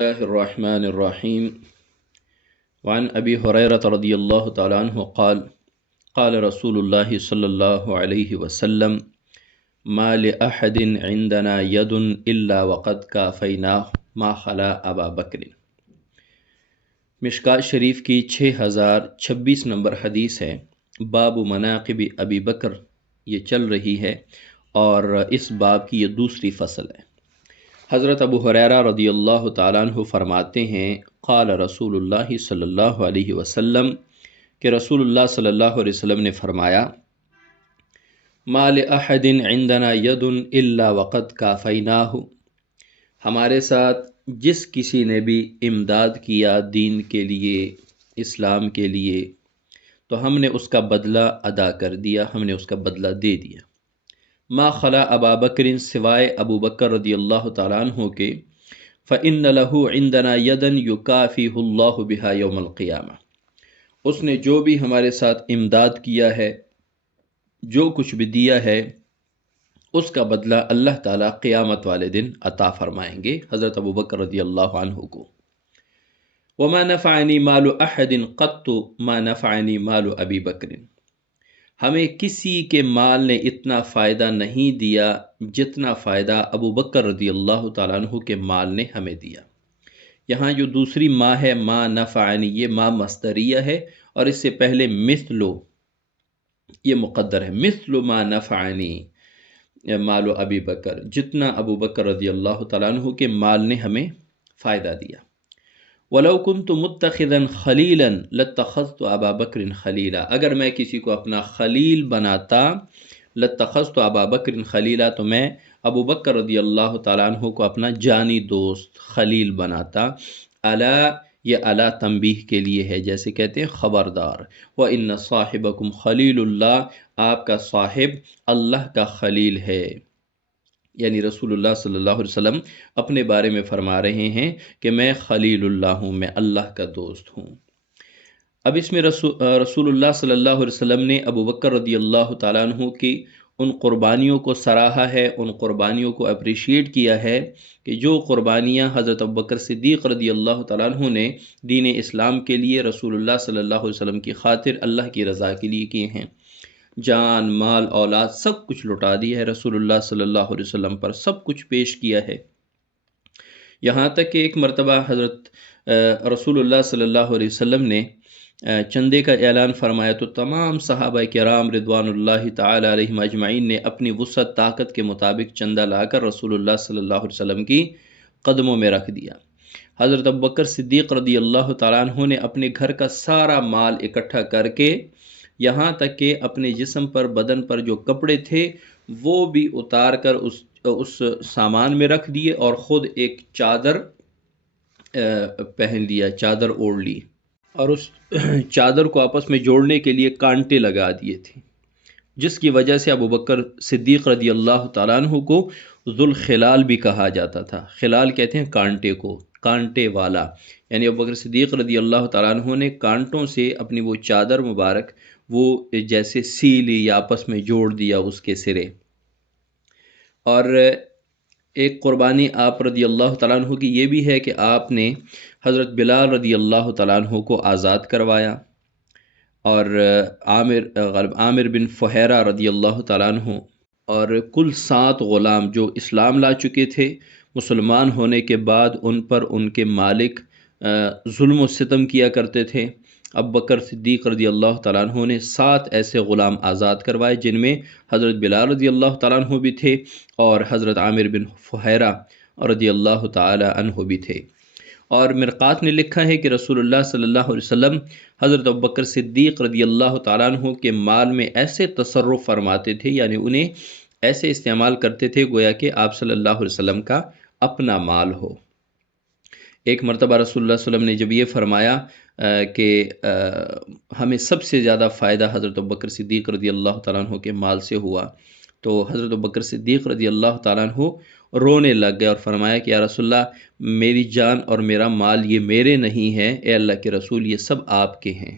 الله الرحمن الرحيم وعن أبي هريرة رضي الله تعالى عنه قال قال رسول الله صلى الله عليه وسلم ما لأحد عندنا يد إلا وقد كافيناه ما خلا أبا بکر۔ مشکات شریف کی 6026 نمبر حدیث ہے۔ باب مناقب ابی بکر یہ چل رہی ہے اور اس باب کی یہ دوسری فصل ہے۔ حضرت ابو ہریرہ رضی اللہ تعالیٰ عنہ فرماتے ہیں قال رسول اللہ صلی اللہ علیہ وسلم کہ رسول اللہ صلی اللہ علیہ وسلم نے فرمایا ما لأحد عندنا ید الا وقد کافیناہ، ہمارے ساتھ جس کسی نے بھی امداد کیا دین کے لیے، اسلام کے لیے، تو ہم نے اس کا بدلہ ادا کر دیا، ہم نے اس کا بدلہ دے دیا۔ ما خلا ابا بکر، سوائے ابو بکر رضی اللہ تعالیٰ عنہ کے، فإن له عندنا یدا یکافیہ اللہ بہا یوم القیامہ، اس نے جو بھی ہمارے ساتھ امداد کیا ہے، جو کچھ بھی دیا ہے، اس کا بدلہ اللہ تعالیٰ قیامت والے دن عطا فرمائیں گے حضرت ابو بکر رضی اللہ عنہ کو۔ وما نفعنی مال احد قط ما نفعنی مال ابی بکر، ہمیں کسی کے مال نے اتنا فائدہ نہیں دیا جتنا فائدہ ابو بکر رضی اللہ تعالیٰ عنہ کے مال نے ہمیں دیا۔ یہاں جو دوسری ما ہے ما نفعنی، یہ ما مصدریہ ہے اور اس سے پہلے مثلو یہ مقدر ہے، مثل ما نفعنی مال ابی بکر، جتنا ابو بکر رضی اللہ تعالیٰ عنہ کے مال نے ہمیں فائدہ دیا۔ وَلَوْ كُنْتُ مُتَّخِذًا خَلِيلًا لَاتَّخَذْتُ أَبَا بَكْرٍ خَلِيلًا، اگر میں کسی کو اپنا خلیل بناتا، لَاتَّخَذْتُ أَبَا بَكْرٍ خَلِيلًا، تو میں ابو بکر رضی اللہ تعالیٰ عنہ کو اپنا جانی دوست خلیل بناتا۔ الا، یہ الا تنبیہ کے لیے ہے، جیسے کہتے ہیں خبردار۔ وَإِنَّ صَاحِبَكُمْ خَلِيلُ اللَّهِ، آپ کا صاحب اللہ کا خلیل ہے، یعنی رسول اللہ صلی اللہ علیہ وسلم اپنے بارے میں فرما رہے ہیں کہ میں خلیل اللہ ہوں، میں اللہ کا دوست ہوں۔ اب اس میں رسول اللہ صلی اللہ علیہ وسلم نے ابو بکر رضی اللہ تعالیٰ عنہ کی ان قربانیوں کو سراہا ہے، ان قربانیوں کو اپریشیٹ کیا ہے کہ جو قربانیاں حضرت ابو بکر صدیق رضی اللہ تعالیٰ عنہ نے دین اسلام کے لیے، رسول اللہ صلی اللہ علیہ وسلم کی خاطر، اللہ کی رضا کے لیے کیے ہیں۔ جان، مال، اولاد سب کچھ لٹا دی ہے رسول اللہ صلی اللہ علیہ وسلم پر، سب کچھ پیش کیا ہے۔ یہاں تک کہ ایک مرتبہ حضرت رسول اللہ صلی اللہ علیہ وسلم نے چندے کا اعلان فرمایا تو تمام صحابہ کرام رضوان اللہ تعالی علیہم اجمعین نے اپنی وسعت طاقت کے مطابق چندہ لا کر رسول اللہ صلی اللہ علیہ وسلم کی قدموں میں رکھ دیا۔ حضرت ابوبکر صدیق رضی اللہ تعالیٰ عنہ نے اپنے گھر کا سارا مال اکٹھا کر کے، یہاں تک کہ اپنے جسم پر، بدن پر جو کپڑے تھے وہ بھی اتار کر اس سامان میں رکھ دیے اور خود ایک چادر پہن لیا، چادر اوڑھ لی، اور اس چادر کو آپس میں جوڑنے کے لیے کانٹے لگا دیے تھے، جس کی وجہ سے ابو بکر صدیق رضی اللہ تعالیٰ عنہ کو ذوالخلال بھی کہا جاتا تھا۔ خلال کہتے ہیں کانٹے کو، کانٹے والا، یعنی ابو بکر صدیق رضی اللہ تعالیٰ عنہ نے کانٹوں سے اپنی وہ چادر مبارک وہ جیسے سی لی یا آپس میں جوڑ دیا اس کے سرے۔ اور ایک قربانی آپ رضی اللہ تعالیٰ عنہ کی یہ بھی ہے کہ آپ نے حضرت بلال رضی اللہ تعالیٰ عنہ کو آزاد کروایا، اور عامر بن فہیرہ رضی اللہ تعالیٰ عنہ، اور کل 7 غلام جو اسلام لا چکے تھے، مسلمان ہونے کے بعد ان پر ان کے مالک ظلم و ستم کیا کرتے تھے۔ ابو بکر صدیق رضی اللہ تعالیٰ عنہ نے 7 ایسے غلام آزاد کروائے، جن میں حضرت بلال رضی اللہ تعالیٰ عنہ بھی تھے اور حضرت عامر بن فہیرہ رضی اللہ تعالیٰ عنہ بھی تھے۔ اور مرقات نے لکھا ہے کہ رسول اللہ صلی اللہ علیہ وسلم حضرت ابو بکر صدیق رضی اللہ تعالیٰ عنہ کے مال میں ایسے تصرف فرماتے تھے، یعنی انہیں ایسے استعمال کرتے تھے گویا کہ آپ صلی اللہ علیہ وسلم کا اپنا مال ہو۔ ایک مرتبہ رسول اللہ صلی اللہ علیہ وسلم نے جب یہ فرمایا کہ ہمیں سب سے زیادہ فائدہ حضرت ابوبکر صدیق رضی اللہ تعالیٰ عنہ کے مال سے ہوا، تو حضرت ابوبکر صدیق رضی اللہ تعالیٰ عنہ رونے لگ گئے اور فرمایا کہ یا رسول اللہ، میری جان اور میرا مال یہ میرے نہیں ہے، اے اللہ کے رسول یہ سب آپ کے ہیں۔